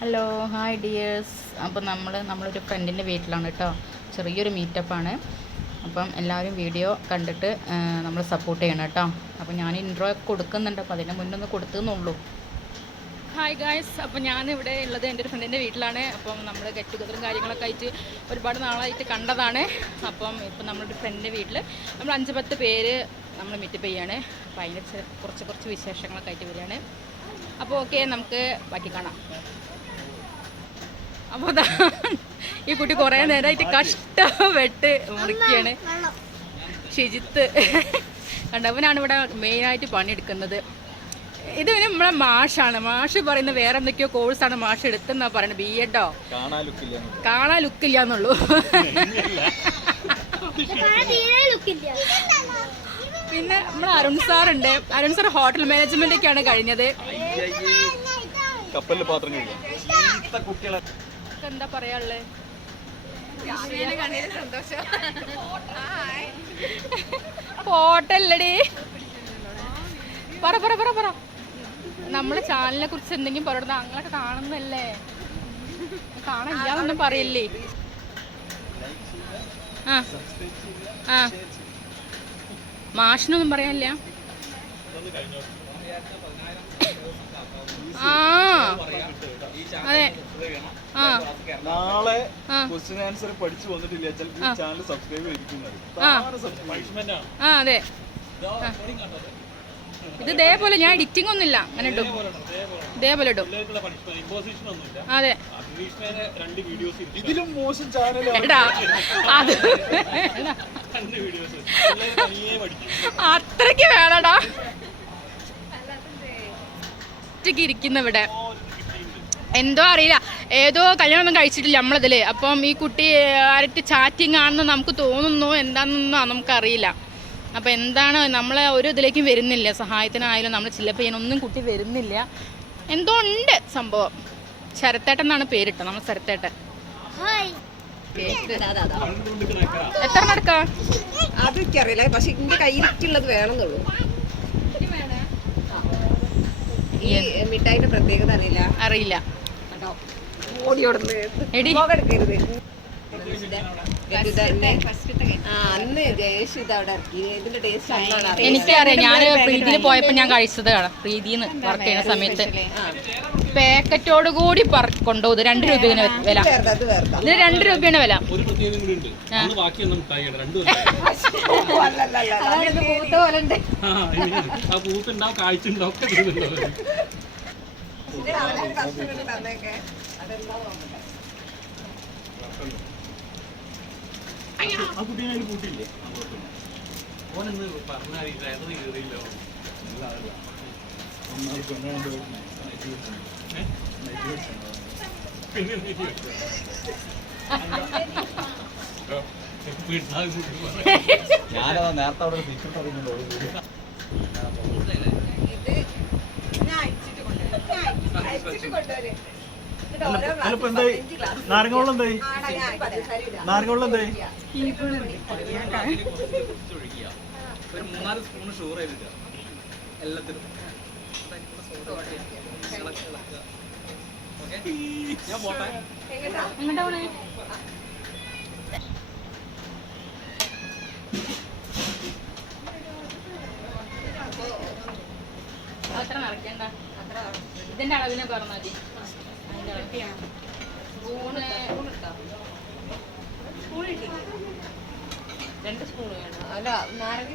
Hello hi dears അപ്പോൾ നമ്മൾ നമ്മളൊരു ഫ്രണ്ടിന്റെ വീട്ടിലാണ് കേട്ടോ ചെറിയൊരു മീറ്റപ്പാണ് അപ്പം എല്ലാവരും വീഡിയോ കണ്ടിട്ട് നമ്മൾ സപ്പോർട്ട് ചെയ്യണം കേട്ടോ അപ്പം ഞാൻ ഇൻട്രോ ഒക്കെ കൊടുക്കുന്നുണ്ട്. അപ്പം അതിന്റെ മുന്നൊന്ന് കൊടുത്തുന്നുള്ളൂ. ഹായ് ഗായ്സ് അപ്പോൾ ഞാനിവിടെ ഉള്ളത് എന്റെ ഒരു ഫ്രണ്ടിന്റെ വീട്ടിലാണ്. അപ്പം നമ്മൾ ഗെറ്റ് ടുഗതറും കാര്യങ്ങളൊക്കെ ആയിട്ട് ഒരുപാട് നാളായിട്ട് കണ്ടതാണ്. അപ്പം ഇപ്പം നമ്മുടെ ഫ്രണ്ടിന്റെ വീട്ടിൽ നമ്മൾ അഞ്ച് പത്ത് പേര് നമ്മൾ മീറ്റപ്പ് ചെയ്യാണ്. അപ്പോൾ അതിന്റെ കുറച്ച് കുറച്ച് വിശേഷങ്ങളൊക്കെ ആയിട്ട് വരികയാണ്. അപ്പോൾ ഓക്കെ നമുക്ക് ബാക്കി കാണാം. അപ്പോൾ ദാ ഈ കുട്ടി കുറേ നേരമായിട്ട് കഷ്ടപ്പെട്ട് മുറിക്കുകയാണ് ഷിജിത്ത് കണ്ടവനാണ് ഇവിടെ മെയിനായിട്ട് പണിയെടുക്കുന്നത്. ഇത് പിന്നെ നമ്മളെ മാഷാണ്. മാഷ് പറയുന്ന വേറെ എന്തൊക്കെയോ കോഴ്സാണ് മാഷ് എടുത്തെന്നാ പറയുന്നത്. ബി എഡോ കാണാൻ ലുക്കില്ല എന്നുള്ളൂ. പിന്നെ നമ്മൾ അരുൺ സാർ ഉണ്ട്. അരുൺ സാർ ഹോട്ടൽ മാനേജ്മെന്റ് ഒക്കെയാണ് കഴിഞ്ഞത്. കപ്പലിൽ പാത്രം കുട്ടികളെ ഇതൊക്കെ എന്താ പറയാനുള്ളത് പോട്ടല്ലടി പറ പറ പറ പറ. നമ്മളെ ചാനലിനെ കുറിച്ച് എന്തെങ്കിലും പറയണത് അങ്ങനൊക്കെ കാണുന്നല്ലേ കാണാനൊന്നും പറയില്ലേ? ആ ആ. മാഷിനൊന്നും പറയാനില്ല. ആ. അതെ. നാളെ. ക്വസ്റ്റ്യൻ ആൻസർ പഠിച്ചു വന്നിട്ടില്ല. ചാനൽ സബ്സ്ക്രൈബ് ചെയ്തിരിക്കുന്നത് ആ. അതെ. ഇത് ഇതേപോലെ ഞാൻ എഡിറ്റിംഗ് ഒന്നുമില്ല. അങ്ങനെ ഇടും. ഇതേപോലെ ഇടും അതെ. ഇതിലും മോശം എടാ അത്. അത്രയ്ക്ക് വേണടാ. ഒറ്റയ്ക്ക് ഇരിക്കുന്ന ഇവിടെ. എന്തോ അറിയില്ല. ഏതോ കല്യാണമൊന്നും കഴിച്ചിട്ടില്ല നമ്മളതിൽ. അപ്പം ഈ കുട്ടി ആരുടെ ചാറ്റിങ് ആണെന്ന് നമുക്ക് തോന്നുന്നു എന്താണെന്നോ നമുക്കറിയില്ല. അപ്പം എന്താണ് നമ്മളെ ഒരു ഇതിലേക്കും വരുന്നില്ല. സഹായത്തിനായാലും നമ്മൾ ചിലപ്പോൾ ചെയ്യാനൊന്നും കുട്ടി വരുന്നില്ല. എന്തോ ഉണ്ട് സംഭവം. ശരത്തേട്ടൻ എന്നാണ് പേരിട്ടത്. നമ്മൾ ശരത്തേട്ടൻ. എത്ര നടക്കാം അത് എനിക്കറിയില്ല. പക്ഷെ എന്റെ കയ്യിലേക്കുള്ളത് വേണമെന്നുള്ളൂ. മിഠായിന്റെ പ്രത്യേകത അറിയില്ല. അറിയില്ല. കേട്ടോ. ഓടിയോടുന്ന് അന്ന് ജയേഷ് ഇത് അവിടെ ഇറക്കി. ഇതിന്റെ ടേസ്റ്റ് എനിക്കറിയാം ഞാൻ പ്രീതിയിൽ പോയപ്പോൾ ഞാൻ കഴിച്ചതാണ് പ്രീതിന്ന് വർക്ക് ചെയ്യുന്ന സമയത്ത്. പാക്കറ്റോട് കൂടി പറ കൊണ്ടുപോകും രണ്ട് രൂപയാണ് വില. ഇത് രണ്ട് രൂപയാണ് വില. ഒരു പ്രത്യേകത കൂടി ഉണ്ട് അന്ന് ബാക്കിയൊന്നും മിഠായിയാണ് രണ്ടു ആ പൂത്തുണ്ടാവും കാഴ്ച ഉണ്ടാവും ഒക്കെ തരുന്നുണ്ടാവും ആ കുട്ടീനെ അതിൽ കൂട്ടിയില്ലേ? ഓനെന്ന് പറഞ്ഞാൽ ഡ്രൈവർ കയറിയില്ലോ ഒന്നാമത് പെണ്ണാണ്ട് നൈറ്റ് വെച്ചാണ് നൈറ്റ് ഇത് ഞാൻ? ഞാൻ പറയാം. അല്ലപ്പോ എന്തായി നാരങ്ങ വെള്ളം എന്തായി? നാരങ്ങ വെള്ളം എന്തായി? ഒരു മൂന്നാൽ സ്പൂൺ ഷുഗർ ചെയ്തിട്ട് എല്ലാത്തിനും ഞാൻ പോട്ടെ അത്ര നിറയ്ക്കണ്ട ഇതിന്റെ അളവിനെ പറഞ്ഞാൽ മതി. അളവ്. സ്പൂണ് രണ്ട് സ്പൂൺ വേണം അല്ല നാരങ്ങ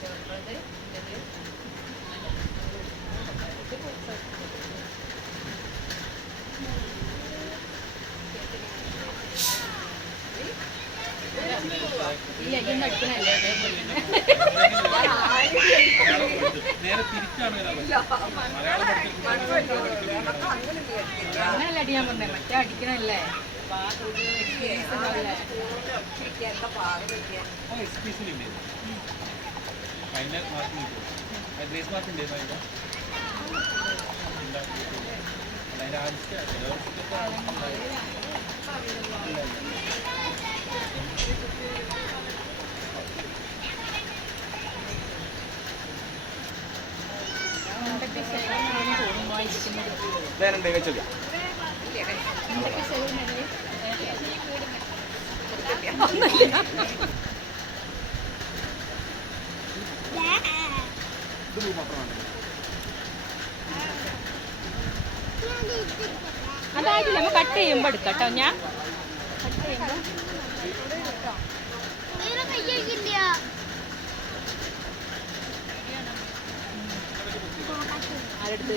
ചെറുത് ഇത് ഇല്ല ഇന്ന് അടിക്കണല്ലേ നേരെ തിരിച്ചാണ് അങ്ങനല്ല അടിയാൻ വന്നേ മറ്റേ അടിക്കണല്ലേ? ഫൈനൽ മാർക്ക് കിട്ടും ഗ്രേസ് മാർക്ക് ഉണ്ട് അതിന്റെ അതിന്റെ വായിക്കുന്നത് വേറെ വെച്ചില്ല എന്തൊക്കെ അതായിട്ടില്ല നമ്മൾ കട്ട് ചെയ്യുമ്പോൾ എടുക്കാം കേട്ടോ. ഞാൻ കട്ട് ചെയ്യുമ്പോൾ ആരെടുത്ത്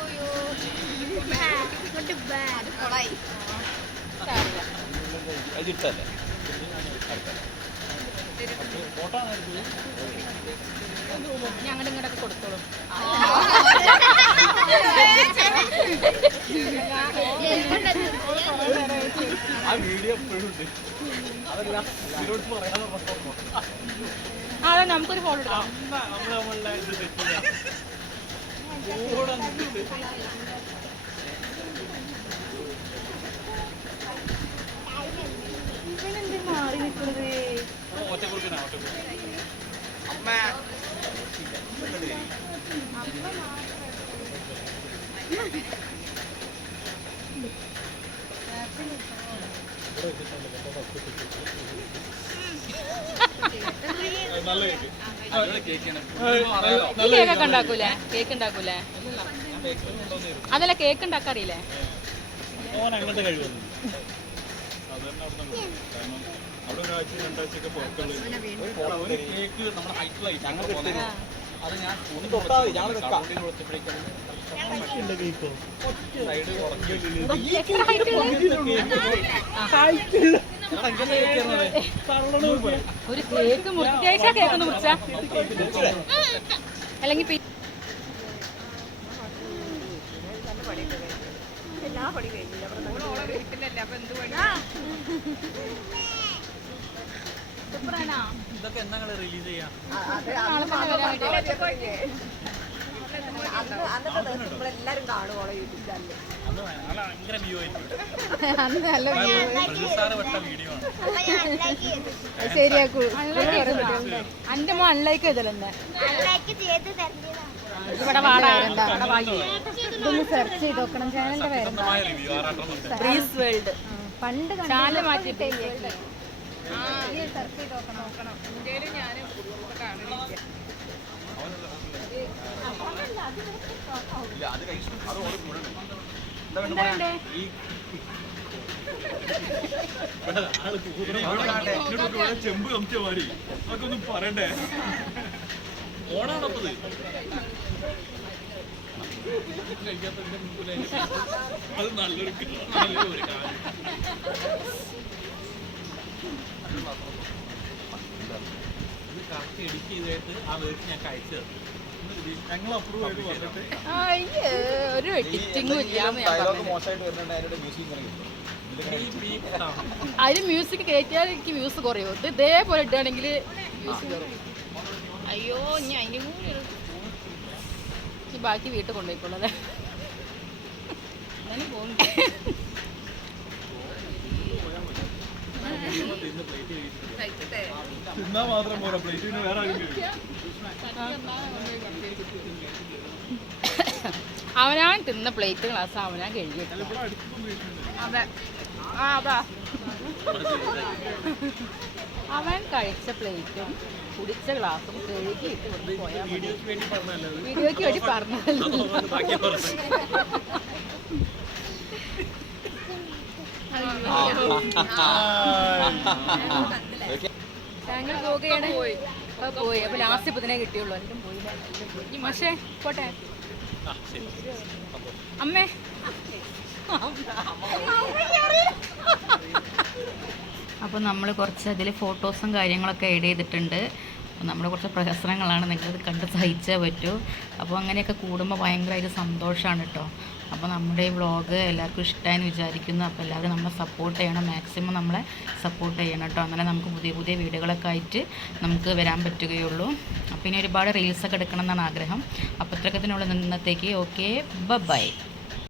അമ്മ നമ്മൾ നമ്മളുടെ ഇത് തെറ്റില്ല. കൂടെ നിന്നിട്ട് ഇവനെന്ത് മാറി നിൽക്കുന്നത് ഒറ്റക്കുറിപ്പിനാ ഒറ്റക്കുറിപ്പ് എടുക്കാം നമ്മൾ നല്ല കേക്കാണ് കേക്കൊക്കെ ഉണ്ടാക്കൂലേ? കേക്ക് ഉണ്ടാക്കൂലേ? അതല്ല കേക്ക് ഉണ്ടാക്കാൻ ഒരു കേക്ക് നമ്മുടെ. അത് ഞാൻ? ഒരു കേക്ക് മുറിച്ച കേക്ക് ഒന്ന് മുറിച്ച അല്ലെങ്കിൽ പണി കഴിഞ്ഞില്ല. ഇതൊക്കെ എന്നാ റിലീസ് ചെയ്യാം? യൂട്യൂബ് ചാനലിൽ ശരിയാക്കൂ അന്റെ അൺലൈക്ക് ചെയ്തല്ലേ ഇവിടെ വാടാ ഇതൊന്ന് സെർച്ച് ചെയ്ത് നോക്കണം. ചാനലിന്റെ പേര് ബ്രീസ് വേൾഡ് പണ്ട് ചാനൽ മാറ്റി ഇന്ത്യയിലും ഞാൻ ചെമ്പ് കമിച്ച മാറി അതൊക്കെ ഒന്നും പറയണ്ടേ? ഓണാണപ്പത്. അത് നല്ലൊരു നല്ലൊരു കാര്യം ഇത് കറക്റ്റ് എഡിറ്റ് ചെയ്തിട്ട് ആ വേർഡ് ഞാൻ അയച്ചു തന്നു ഞങ്ങൾ അപ്രൂവ് ചെയ്ത് വന്നിട്ട് ഒരു എഡിറ്റിംഗും മോശമായിട്ട് വരുന്നുണ്ട് അതിന്റെ മ്യൂസിക് കിട്ടും അതിന് മ്യൂസിക് കയറ്റിയാൽ എനിക്ക് വ്യൂസ് കുറയും. ഇത് ഇതേപോലെ ഇടുകയാണെങ്കിൽ വ്യൂസ് കയറും അയ്യോ ഇനി അതിന്റെ കൂടി ബാക്കി വീട്ടിൽ കൊണ്ടുപോയിക്കോളൂ അല്ലേ എന്നാലും പോകും. കഴിക്കട്ടെ തിന്നാ മാത്രം പോരാ. പ്ലേറ്റിന് വേറെ ആരെങ്കിലും അവനാൻ തിന്ന പ്ലേറ്റ് ഗ്ലാസ് അവനാൻ കഴുകി അതെ. ആ അതാ അവൻ കഴിച്ച പ്ലേറ്റും കുടിച്ച ഗ്ലാസും കഴുകിയിട്ട് ഇവിടുന്ന് പോയാൽ മതി. വീഡിയോക്ക് വേണ്ടി പറഞ്ഞല്ലേ. താങ്കൾ പോയി. അപ്പൊ ലാസ്റ്റ് ഇപ്പൊ ഇതിനെ കിട്ടിയുള്ളൂ. എനിക്കും പോയില്ല പക്ഷേ പോട്ടെ. അമ്മേ. അപ്പോൾ നമ്മൾ കുറച്ച് അതിൽ ഫോട്ടോസും കാര്യങ്ങളൊക്കെ ആഡ് ചെയ്തിട്ടുണ്ട്. അപ്പോൾ നമ്മൾ കുറച്ച് പ്രഹസനങ്ങളാണ് നിങ്ങളത് കണ്ട് സഹിച്ചേ പറ്റൂ. അപ്പോൾ അങ്ങനെയൊക്കെ കൂടുമ്പോൾ ഭയങ്കരമായിട്ട് സന്തോഷമാണ് കേട്ടോ അപ്പോൾ നമ്മുടെ ഈ വ്ളോഗ് എല്ലാവർക്കും ഇഷ്ടമായെന്ന് വിചാരിക്കുന്നു. അപ്പോൾ എല്ലാവരും നമ്മളെ സപ്പോർട്ട് ചെയ്യണം. മാക്സിമം നമ്മളെ സപ്പോർട്ട് ചെയ്യണം കേട്ടോ അങ്ങനെ നമുക്ക് പുതിയ പുതിയ വീഡിയോകളൊക്കെ ആയിട്ട് നമുക്ക് വരാൻ പറ്റുകയുള്ളൂ. അപ്പോൾ ഇനി ഒരുപാട് റീൽസൊക്കെ എടുക്കണം എന്നാണ് ആഗ്രഹം. അപ്പോൾ ഇത്രക്കത്തിനുള്ള ഇന്നത്തേക്ക്. Okay bye